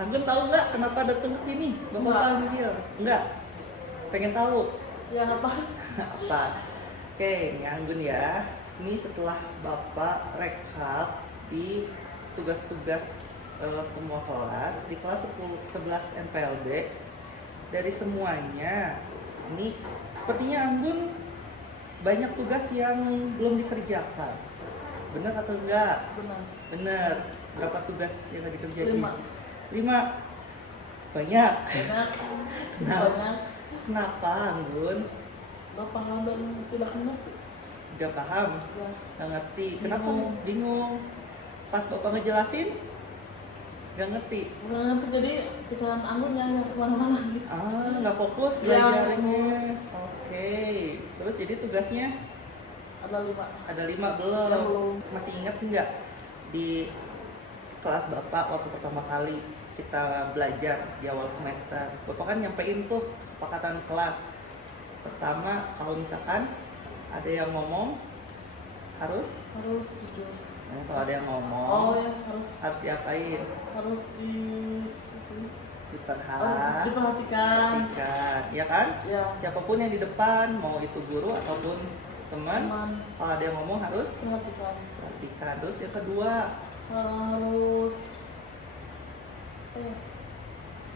Anggun tahu nggak kenapa datang ke sini? Bapak Enggak. panggil. Enggak. Pengen tahu? Ya apa? Apa? Oke, ini Anggun ya. Ini setelah Bapak rekap di tugas-tugas semua kelas di kelas 10 11 MPLB dari semuanya. Ini sepertinya Anggun banyak tugas yang belum dikerjakan. Benar atau enggak? Benar. Benar. Berapa tugas yang nggak dikerjain? 5. 5. Banyak. Banyak. Kenapa? Banyak. Kenapa Anggun? Gak paham dan tidak mengerti. Gak paham? Ya. Gak ngerti? Kenapa? Bingung. Bingung. Pas Bapak ngejelasin gak ngerti? Gak ngerti, jadi pikiran Anggun ya kemana-mana gitu. Nggak fokus Ya, belajarnya. fokus. Oke. Terus jadi tugasnya Ada 5. ada 5 belum? Ya, belum. Masih ingat nggak di kelas Bapak waktu pertama kali kita belajar di awal semester? Bapak kan nyampein tuh kesepakatan kelas. Pertama, kalau misalkan ada yang ngomong harus Jujur. kalau ada yang ngomong Oh ya, harus diapain? diperhatikan. Ya kan? Ya. Siapapun yang di depan, mau itu guru ataupun teman, Teman. kalau ada yang ngomong harus Perhatikan. perhatikan. Terus yang kedua, Harus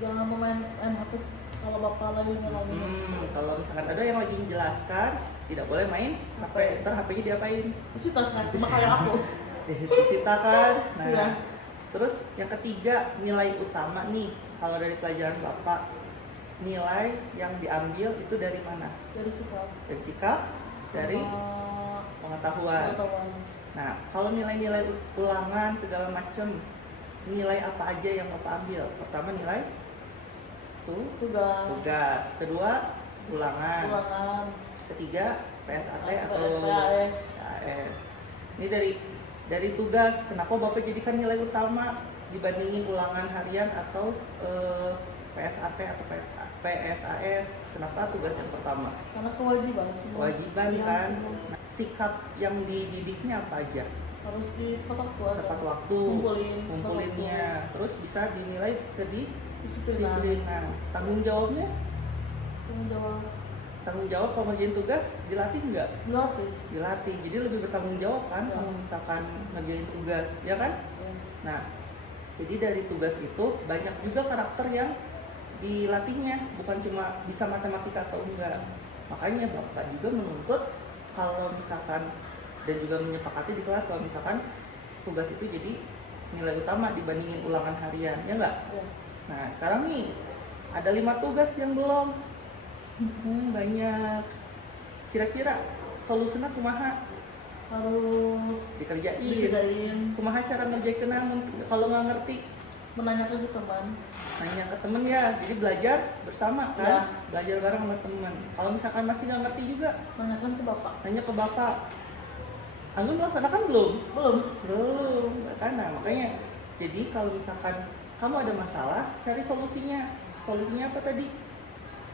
jangan main HP kalau bapak lagi ngomongin. kalau misalkan ada yang lagi menjelaskan, tidak boleh main HP. Ntar HP-nya diapain? Isi tas sama kayak aku. Disita kan? Nah, Iya. terus yang ketiga, nilai utama nih. Kalau dari pelajaran Bapak, nilai yang diambil itu dari mana? Dari sikap. Dari sikap, dari sama pengetahuan. pengetahuan. Nah, kalau nilai-nilai ulangan segala macam, nilai apa aja yang Bapak ambil? Pertama nilai tugas. Kedua, ulangan. Ketiga, PSAT atau PAS. PAS. Ini dari tugas. Kenapa Bapak jadikan nilai utama dibandingin ulangan harian atau PSAT atau PSAS? Kenapa tugas yang pertama? Karena kewajiban. Kewajiban Iya, kan. semua. Nah, sikap yang dididiknya apa aja? Harus di tepat waktu. Tepat waktu, ngumpulinnya, terus bisa dinilai ke disiplinan. Tanggung jawabnya? Tanggung jawab kalau ngerjain tugas dilatih nggak? Dilatih, jadi lebih bertanggung jawab kan Ya. kalau misalkan ngerjain tugas, ya kan? Ya. Nah, jadi dari tugas itu banyak juga karakter yang dilatihnya, bukan cuma bisa matematika atau enggak. Makanya Bapak juga menuntut kalau misalkan dan juga menyepakati di kelas kalau misalkan tugas itu jadi nilai utama dibandingin ulangan harian, ya enggak? Ya. Nah, sekarang nih ada 5 tugas yang belum. Banyak. Kira-kira solusinya kumaha? Harus Dikerjain. Kumaha cara ngerjain kalau nggak ngerti? menanyakan ke teman. Nanya ke temen ya, jadi belajar bersama kan? Ya. Belajar bareng sama temen. Kalau misalkan masih nggak ngerti juga, Tanyakan ke bapak. nanya ke bapak. Anggun melaksanakan belum? Belum. Kan? Nah, makanya jadi kalau misalkan kamu ada masalah, cari solusinya. Solusinya apa tadi?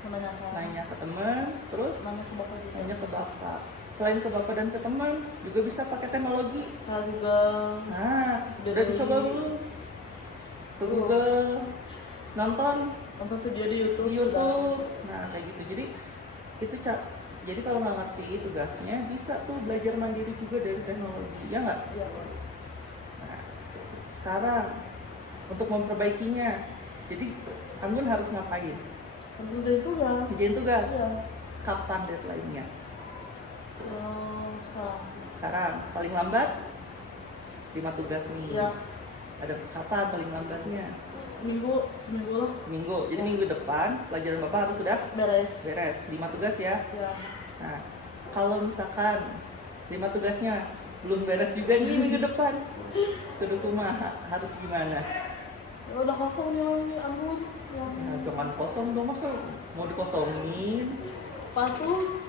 Menanyakan. Nanya ke teman, terus Nanya ke bapak juga. nanya ke bapak. Selain ke bapak dan ke teman, juga bisa pakai teknologi. Google. Nah, udah Jadi- dicoba belum? Ke Google, nonton video di YouTube. di YouTube. Nah, kayak gitu. Jadi itu jadi kalau nggak ngerti tugasnya, bisa tuh belajar mandiri juga dari teknologi, ya nggak? Ya. Nah, sekarang untuk memperbaikinya, jadi Anggun harus ngapain? Dari tugas. Kerjain tugas. Ya. Kapan deadline-nya? Sekarang sih. Sekarang paling lambat 5 tugas nih. Ya. Ada kapan paling lambatnya? Seminggu lah. Seminggu. Jadi Ya. minggu depan pelajaran Bapak harus sudah Beres. 5 tugas ya. Ya. Nah, kalau misalkan 5 tugasnya belum beres juga nih minggu depan, kudu kumaha, harus gimana? Ya udah kosong nih Anggun. Ya. Nah, jangan kosong dong, masa mau dikosongin? Patuh.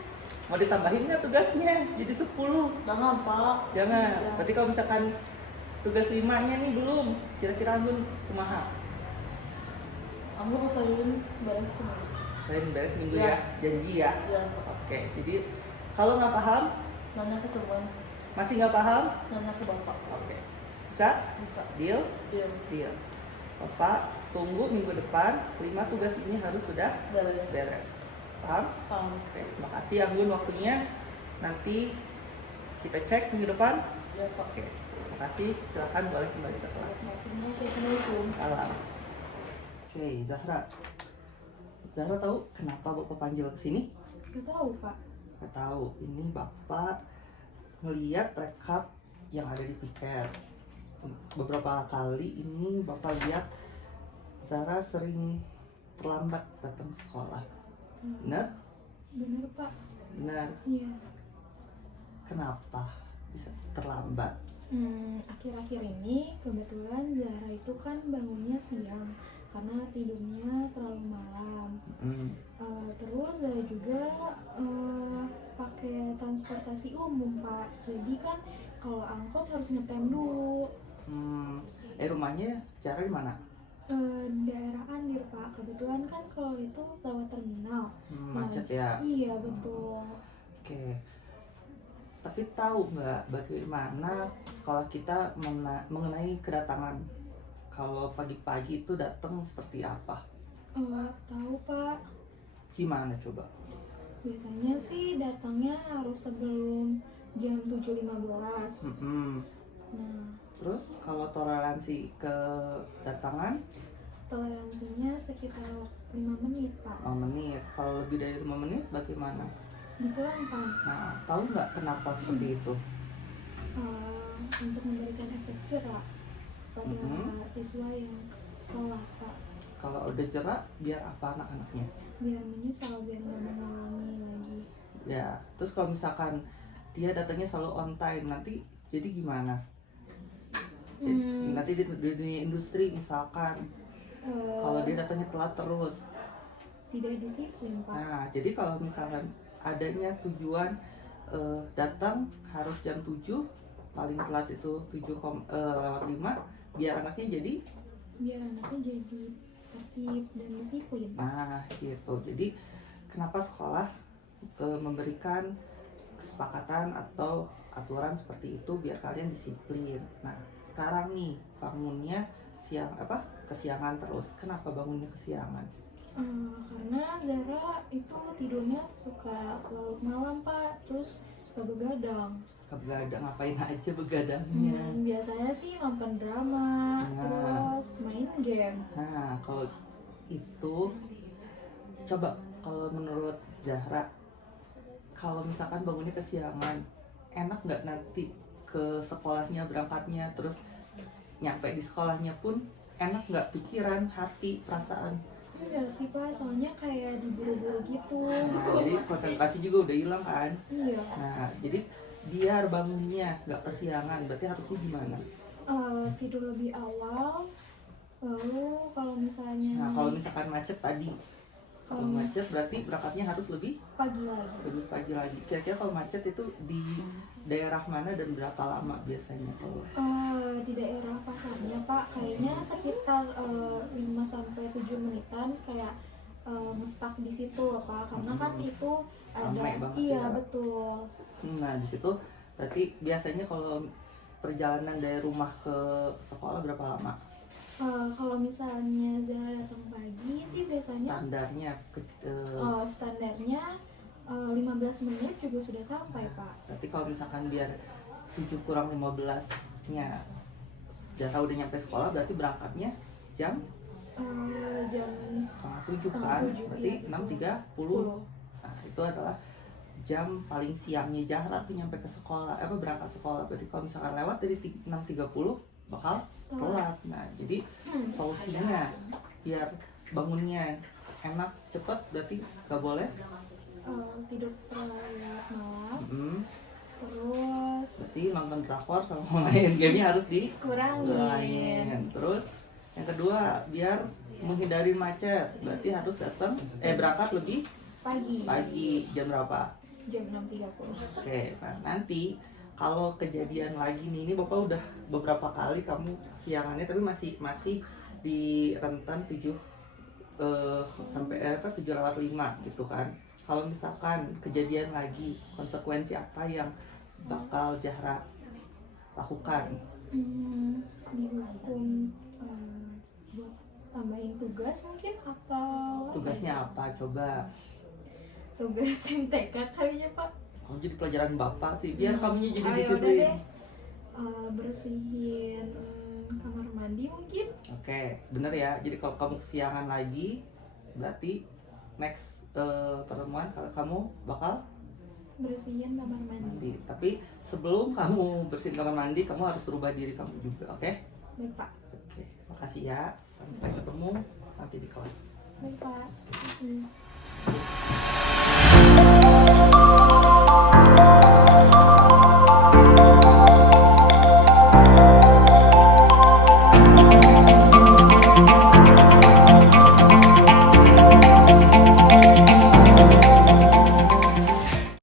Mau ditambahin nggak tugasnya? Jadi 10. Jangan Pak. Jangan. Ya. Berarti kalau misalkan tugas 5-nya nih belum, kira-kira Anggun kumaha? Anggun usahain beres semua. Selain beres minggu Ya. ya, janji ya. Ya. Oke, jadi kalau nggak paham, Nanya ke teman. masih nggak paham, Nanya ke bapak. oke. Bisa? Bisa. Deal? Iya. Deal. Bapak tunggu minggu depan 5 tugas ini harus sudah Beres. beres. Paham? Oke, terima kasih Anggun waktunya. Nanti kita cek minggu depan. Ya Pak. Oke, terima kasih. Silakan boleh kembali ke kelas. Assalamualaikum. Salam. Oke, Zahra. Zahra tahu kenapa Bapak panggil ke sini? Gak tahu Pak. Nggak tahu. Ini Bapak ngeliat rekap yang ada di piket. Beberapa kali ini Bapak lihat Zahra sering terlambat datang ke sekolah. Benar? Bener Pak. Benar. Iya. Kenapa bisa terlambat? Akhir-akhir ini kebetulan Zahra itu kan bangunnya siang karena tidurnya terlalu malam. Terus Zahra juga pakai transportasi umum Pak. Jadi kan kalau angkot harus ngetem dulu. Rumahnya cara di mana? Daerah Andir Pak. Kebetulan kan kalau itu lewat terminal. Macet ya. Iya betul. Oke. Tapi tahu nggak bagaimana sekolah kita mengenai kedatangan? Kalau pagi-pagi itu datang seperti apa? Tahu Pak. Gimana coba? Biasanya sih datangnya harus sebelum jam 7.15. Nah, Terus kalau toleransi kedatangan toleransinya sekitar 5 menit Pak. 5 menit. Kalau lebih dari 5 menit bagaimana? Dipulangkan Nah, tahu nggak kenapa seperti itu? untuk memberikan efek jerah pada siswa yang telat Pak. Kalau udah jerak, biar apa anak-anaknya? Biar menyesal, biar nggak mengulangi lagi. Ya, terus kalau misalkan dia datangnya selalu on time, nanti jadi gimana? Nanti di dunia industri misalkan, kalau dia datangnya telat terus. Tidak disiplin Pak. Nah, jadi kalau misalkan adanya tujuan datang harus jam 7, paling telat itu 7 lewat 5, biar anaknya jadi tertib dan disiplin. nah gitu. Jadi kenapa sekolah memberikan kesepakatan atau aturan seperti itu biar kalian disiplin. Nah, sekarang nih bangunnya kesiangan terus. Kenapa bangunnya kesiangan? Karena Zara itu tidurnya suka larut malam Pak, terus suka begadang. Begadang, ngapain aja begadangnya? Biasanya sih nonton drama, Nah. terus main game. Nah, kalau itu coba kalau menurut Zahra, kalau misalkan bangunnya kesiangan, enak nggak nanti ke sekolahnya berangkatnya, terus nyampe di sekolahnya pun enak nggak pikiran, hati, perasaan? Enggak sih Pak, soalnya kayak diburu-buru gitu. Nah, jadi konsentrasi juga udah hilang kan? Iya. Nah, jadi biar bangunnya nggak kesiangan, berarti harusnya gimana? Tidur lebih awal. Lalu kalau misalnya Nah, kalau misalkan macet tadi, kalau macet berarti berangkatnya harus lebih pagi lagi. pagi lagi. Kira-kira kalau macet itu di daerah mana dan berapa lama biasanya kalau? Di daerah pasarnya Pak, kayaknya sekitar 5-7 menitan kayak ngestak di situ Pak, karena kan itu ada. Ramai banget Iya ya. betul. Nah, di situ berarti biasanya kalau perjalanan dari rumah ke sekolah berapa lama? Kalau misalnya Zara datang pagi sih biasanya Standarnya standarnya 15 menit juga sudah sampai Pak. berarti kalau misalkan biar 7 kurang 15-nya Zahra udah nyampe sekolah, berarti berangkatnya jam Jam setengah 7 setengah kan? 7, Berarti iya. 6.30. Nah, itu adalah jam paling siangnya Zahra tuh nyampe ke sekolah, berangkat sekolah. Berarti kalau misalkan lewat dari 6.30 bakal telat. Nah, jadi solusinya biar bangunnya enak, cepet, berarti gak boleh tidur terlalu malam. Terus berarti nonton drakor sama main gamenya harus kurangin. dikurangin. Terus yang kedua, biar menghindari macet, berarti harus berangkat lebih pagi. Jam berapa? Jam 6.30. Oke, nah nanti kalau kejadian lagi nih, ini Bapak udah beberapa kali kamu siangannya, tapi masih di rentan 7 sampai 7 lewat 5 gitu kan. Kalau misalkan kejadian lagi, konsekuensi apa yang bakal Zahra lakukan? Dihukum buat tambahin tugas mungkin atau Tugasnya apa? Coba. tugas MTK kalinya Pak. Oh, jadi pelajaran Bapak sih, biar kamunya jadi Ayo udah disiplin. deh. Bersihin kamar mandi mungkin. Oke, bener ya. Jadi kalau kamu kesiangan lagi, berarti next pertemuan kalau kamu bakal Bersihin kamar mandi. mandi. Tapi sebelum kamu bersihin kamar mandi, kamu harus rubah diri kamu juga, oke? Baik Pak. Oke, makasih ya. Sampai ketemu nanti di kelas. Baik Pak. Terima kasih.